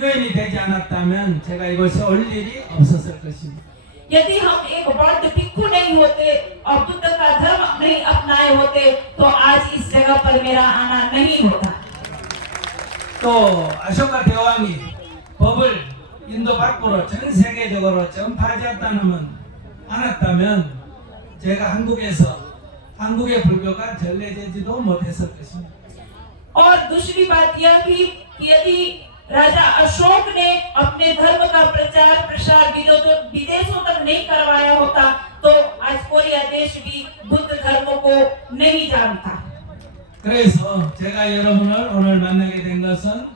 유엔이 되지 않았다면 제가 이곳에 올 일이 없었을 것입니다. यदि हम एक बौद्ध भिक्षु नहीं होते और बुद्ध का धर्म नहीं अपनाए होते तो आज इस जगह पर मेरा आना नहीं होता। 또 아쇼카 대왕이 법을 인도 밖으로 전 세계적으로 전파하지 않았다면 제가 한국에서 한국의 불교가 전래되지도 못했을 것입니다. और दूसरी बात यह भी कि यदि राजा अशोक ने अपने धर्म का प्रचार प्रसार विदेशों तक नहीं करवाया होता तो आज कोरिया देश भी बुद्ध धर्म को नहीं जानता। 그래서 제가 여러분을 오늘 만나게 된 것은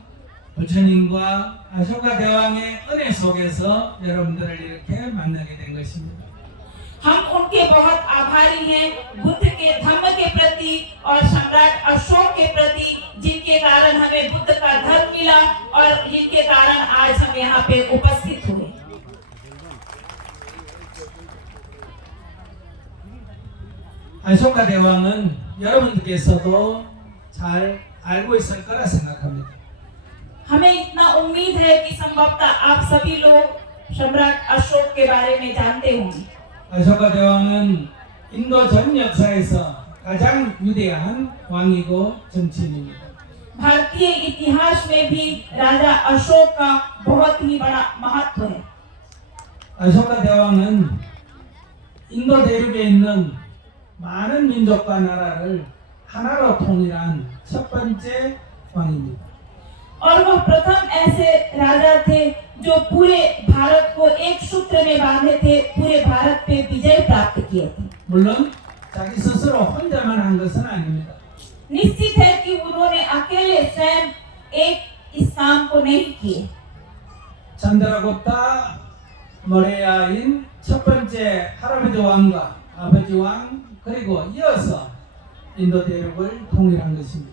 부처님과 아쇼카 대왕의 은혜 속에서 여러분들을 이렇게 만나게 된 것입니다. हम उनके बहुत आभारी हैं बुद्ध के धर्म के प्रति और सम्राट अशोक के प्रति जिनके कारण हमें बुद्ध का धर्म मिला और जिनके कारण आज हम यहाँ पे उपस्थित हुए। 아쇼카 대왕은 여러분들께서도 잘 알고 있을 거라 생각합니다. हमें इतना उम्मीद है कि संभवतः आप सभी लोग सम्राट अशोक के बारे में जानते होंगे। 아쇼카 대왕은 인도 전 역사에서 가장 위대한 왕이고 정치인입니다. भारतीय इतिहास में भी राजा अशोक का बहुत ही बड़ा महत्व है। 아쇼카 대왕은 인도 대륙에 있는 많은 민족과 나라를 하나로 통일한 첫 번째 왕입니다. और वह प्रथम ऐसे राजा थे जो पूरे भारत को एक सूत्र में बांधे थे, पूरे भारत पे विजय प्राप्त किए थे। 물론 자기 스스로 혼자만 한 것은 아닙니다. निश्चित है कि उन्होंने अकेले स्वयं एक इस काम को नहीं किए। 찬드라구प्타 모레야인 첫 번째 할아버지 왕과 아버지 왕 그리고 이어서 인도 대륙을 통일한 것입니다.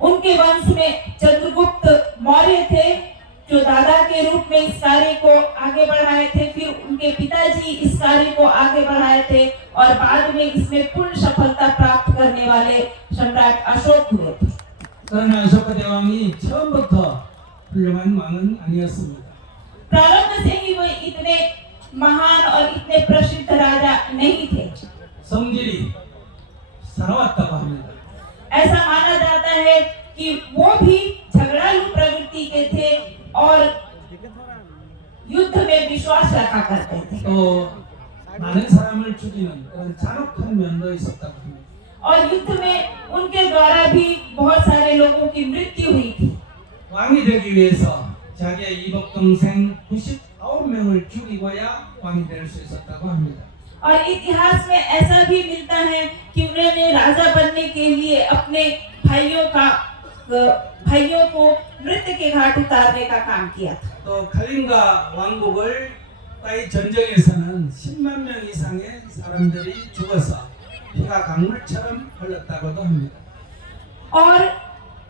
उनके वंश में चंद्रगुप्त मौर्य थे जो दादा के रूप में इस कार्य को आगे बढ़ाए थे, फिर उनके पिताजी इस कार्य को आगे बढ़ाए थे और बाद में इसमें पूर्ण सफलता प्राप्त करने वाले सम्राट अशोक हुए थे। 그러나 아쇼카 대왕이 처음부터 훌륭한 왕은 아니었습니다. प्रारंभ से ही वे इतने महान और इतने प्रसिद्ध राजा नहीं थे। 성질이 사나웠다고 합니다. ऐसा माना जाता है कि वो भी झगड़ालू प्रवृत्ति के थे और युद्ध में विश्वास रखा करते थे। 또 많은 사람을 죽이는 그런 잔혹한 면도 있었다고 합니다. और युद्ध में उनके द्वारा भी बहुत सारे लोगों की मृत्यु हुई थी। 왕이 되기 위해서 자기의 이복 동생 99명을 죽이고야 왕이 될 수 있었다고 합니다. और इतिहास में ऐसा भी मिलता है कि उन्होंने राजा बनने के लिए अपने भाइयों को मृत्यु के घाट उतारने का काम किया था। 또 칼린가 왕국을 이 전쟁에서는 10만 명 이상의 사람들이 죽어서 피가 강물처럼 흘렀다고도 합니다. और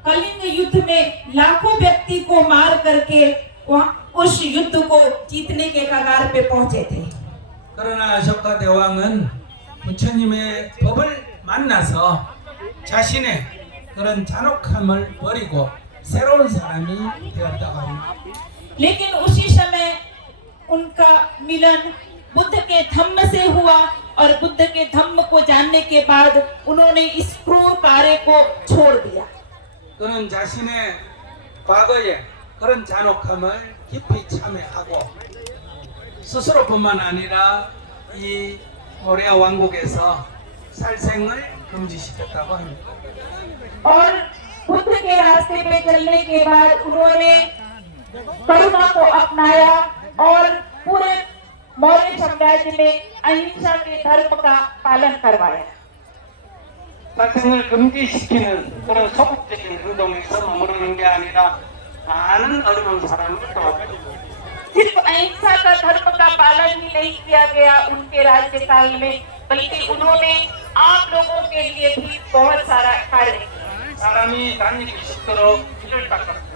कलिंग युद्ध में लाखों व्यक्ति को मार करके उस युद्ध को जीतने के कगार पे पहुंचे थे। 그러나 아쇼카 대왕은 부처님의 법을 만나서 자신의 그런 잔혹함을 버리고 새로운 사람이 되었다고 합니다. लेकिन उसी समय उनका मिलन बुद्ध के धम्म से हुआ और बुद्ध के धम्म को जानने के बाद उन्होंने इस क्रूर कार्य को छोड़ दिया। 그는 자신의 과거의 그런 잔혹함을 깊이 참회하고 스스로뿐만 아니라 이 모레아 왕국에서 살생을 금지시켰다고 합니다. और बुद्ध के रास्ते पे चलने के बाद उन्होंने करुणा को अपनाया और पूरे मौर्य साम्राज्य में अहिंसा के धर्म का पालन करवाया। 살생을 금지시키는 그런 소극적인 행동에서 머무르는 게 아니라 많은 어려운 사람을 도와줍니다. सिर्फ अहिंसा का धर्म का पालन ही नहीं किया गया उनके राज्यकाल में, बल्कि उन्होंने आम लोगों के लिए भी बहुत सारा कार्य किया। 사람이 다니기 쉽도록 길을 닦았습니다.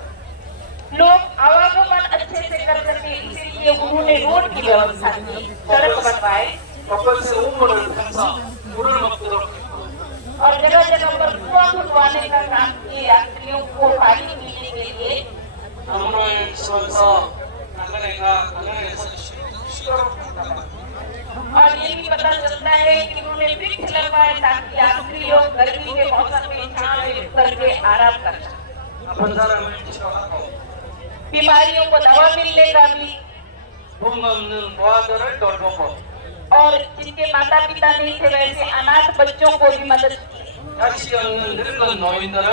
लोग आवागमन अच्छे से कर सके इसलिए उन्होंने रोड की व्यवस्था की, सड़क बनवाए 곳곳에 우물을 타서 물을 먹도록 했고 और जगह जगह पर कुआं खुदवाने का काम किए यात्रियों को पानी पीने के लिए। 아무로 마시면서 강간에서 쉬도록 했다. और ये भी पता चलता है कि उन्होंने वृक्ष लगवाए ताकि यात्रियों गर्मी के मौसम में छांव में उतर के आराम कर सकें। 아픈 사람을 치료하고 बीमारियों को दवा मिलने का भी 돈 없는 부하들을 돌보고 और जिनके माता पिता नहीं थे वैसे अनाथ बच्चों को भी मदद की 자식 없는 늙은 노인들을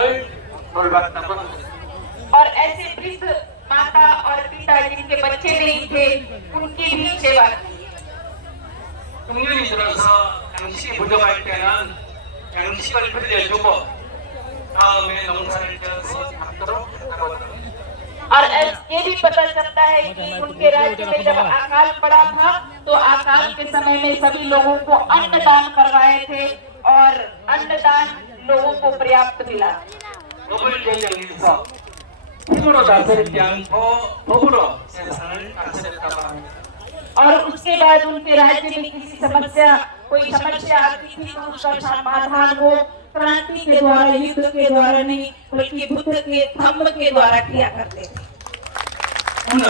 돌봤다고 합니다. और ऐसे वृद्ध माता और पिता जिनके बच्चे नहीं थे उनकी भी सेवा की। 흉년이 들어서 양식이 부족할 때는 양식을 빌려주고 다음에 농사를 지어서 잡도록 했다고 합니다. और ये भी पता चलता है कि उनके राज्य में जब अकाल पड़ा था तो अकाल के समय में सभी लोगों को अन्नदान करवाए थे और अन्नदान लोगों को पर्याप्त मिला। 법을 제정해서 힘으로 다스리지 않고 법으로 세상을 다스렸다고 합니다. और उसके बाद उनके राज्य में किसी समस्या कोई समस्या आती थी तो उसका समाधान वो क्रांति के द्वारा युद्ध के द्वारा नहीं बल्कि बुद्ध के धम्म के द्वारा किया करते थे। 오늘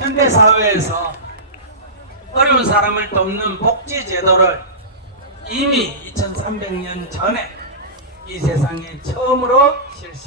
현대 사회에서 어려운 사람을 돕는 복지 제도를 이미 2300년 전에 이 세상에 처음으로 실시